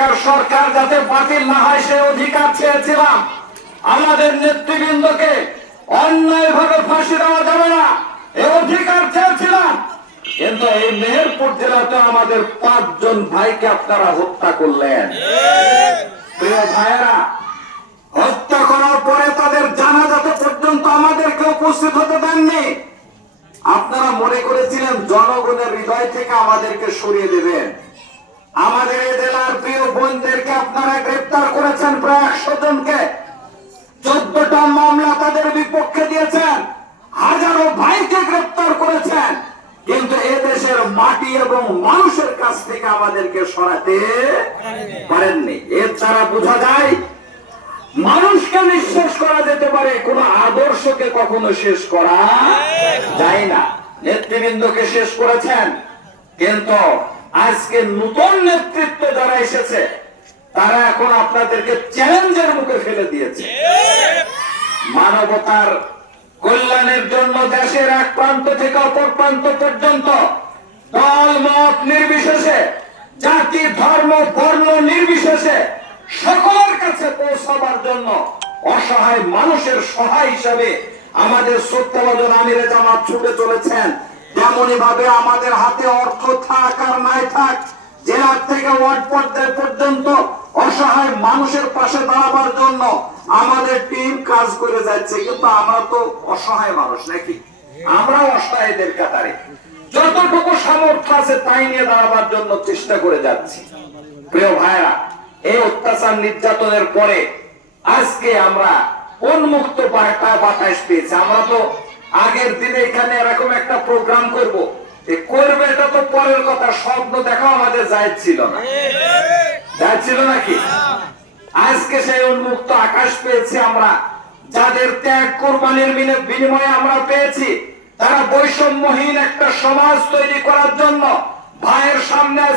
অন্তর্বর্তীকার সরকার যাতে বাতিল না হয়, সে অধিকার চেয়েছিলাম। আমাদের নেতৃবৃন্দকে অন্যায়ভাবে ফাঁসি দেওয়া যাবে না, এ অধিকার চেয়েছিলাম। কিন্তু এই মেহেরপুর জেলাতে আমাদের পাঁচজন ভাইকে আপনারা হত্যা করলেন। প্রিয় ভাইয়েরা, হত্যা করার পরে তাদের জানাজাতে পর্যন্ত আমাদেরকে উপস্থিত হতে দেননি। আপনারা মনে করেছিলেন জনগণের হৃদয় থেকে আমাদেরকে সরিয়ে দেবেন। আমাদের জেলার প্রিয় বোনদেরকে আপনারা গ্রেপ্তার করেছেন প্রায় একশো জনকে। চোদ্দটা মামলা তাদের বিপক্ষে দিয়েছেন। হাজারো ভাইকে গ্রেপ্তার করেছেন। কিন্তু এ দেশের মাটি এবং মানুষের কাছ থেকে আমাদেরকে সরাতে পারেননি। এর দ্বারা বোঝা যায়, মানুষকে নিঃশেষ করা যেতে পারে, কোন আদর্শকে কখনো শেষ করা যায় না। নেতৃবৃন্দকে শেষ করেছেন। কিন্তু আজকে নতুন নেতৃত্ব যারা এসেছে, তারা এখন আপনাদেরকে চ্যালেঞ্জের মুখে ফেলে দিয়েছে। মানবতার কল্যাণের জন্য দেশের এক প্রান্ত থেকে অপর প্রান্ত পর্যন্ত দল, মত নির্বিশেষে, জাতি, ধর্ম, বর্ণ নির্বিশেষে সকলের কাছে পৌঁছাবার জন্য অসহায় মানুষের সহায় হিসাবে আমাদের সত্যবাদন আমিরে জামাত ছুটে চলেছেন। তেমনি ভাবে আমাদের হাতে অর্থ থাক আর নাই থাক, জেলার থেকে ওয়ার্ড পর্যায় পর্যন্ত অসহায় মানুষের পাশে দাঁড়াবার জন্য আমাদের টিম কাজ করে যাচ্ছে। কিন্তু আমরা তো অসহায় মানুষ নাকি? আমরা অসহায়দের কাতারে। যতটুকু সামর্থ্য আছে তাই নিয়ে দাঁড়াবার জন্য চেষ্টা করে যাচ্ছি। প্রিয় ভাইরা এই অত্যাচার নির্যাতনের পরে আজকে আমরা উন্মুক্ত বাতাস পেয়েছি? আমরা তো আগের দিনে এখানে এরকম একটা প্রোগ্রাম করব। করবে এটা তো পরের কথা, স্বপ্ন দেখা আমাদের যায় ছিল না। যায় ছিল নাকি? আজকে সেই উন্মুক্ত আকাশ পেয়েছি আমরা। যাদের ত্যাগ, কোরবানির বিনে- বিনিময়ে আমরা পেয়েছি। তারা বৈষম্যহীন একটা সমাজ তৈরি করার জন্য ভাইয়ের সামনে